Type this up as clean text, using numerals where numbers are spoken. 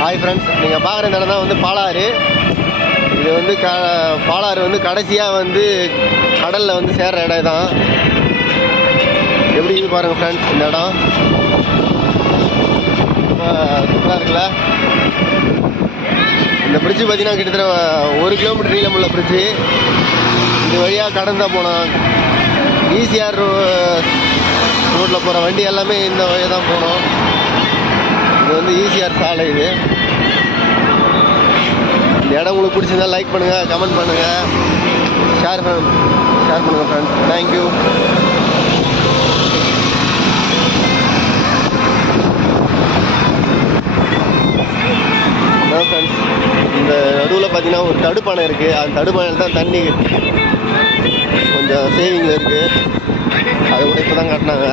Hi friends, நீங்கள் பார்க்குற இடம் தான் வந்து பாலாறு. இது வந்து பாலாறு வந்து கடைசியாக வந்து கடலில் வந்து சேர்கிற இடம் தான். எப்படி இது பாருங்கள் ஃப்ரெண்ட்ஸ், இந்த இடம் ரொம்ப சூப்பராக இருக்குல்ல. இந்த பிரிட்ஜு பார்த்தீங்கன்னா கிட்டத்தட்ட 1 கிலோமீட்டர் நீளம் உள்ள பிரிட்ஜு. இது வழியாக கடந்தால் போனோம். ஈசிஆர் ரோட்டில் போகிற வண்டி எல்லாமே இந்த வழியாக தான் போகணும். இது வந்து ஈசிஆர் சாலை. இது இந்த இடம் உங்களுக்கு பிடிச்சிருந்தா லைக் பண்ணுங்கள், கமெண்ட் பண்ணுங்கள், ஷேர் பண்ணுங்கள் ஃப்ரெண்ட்ஸ். தேங்க்யூ. ஃப்ரெண்ட்ஸ், இந்த நடுவில் பார்த்தீங்கன்னா ஒரு தடுப்பானை இருக்குது. அந்த தடுப்பானையில் தான் தண்ணி கொஞ்சம் சேவிங்கில் இருக்குது. அது கூட இப்போ தான் காட்டினாங்க.